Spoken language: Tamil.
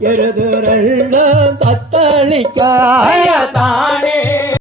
எருதுரள்ள தத்தளிக்க தாடி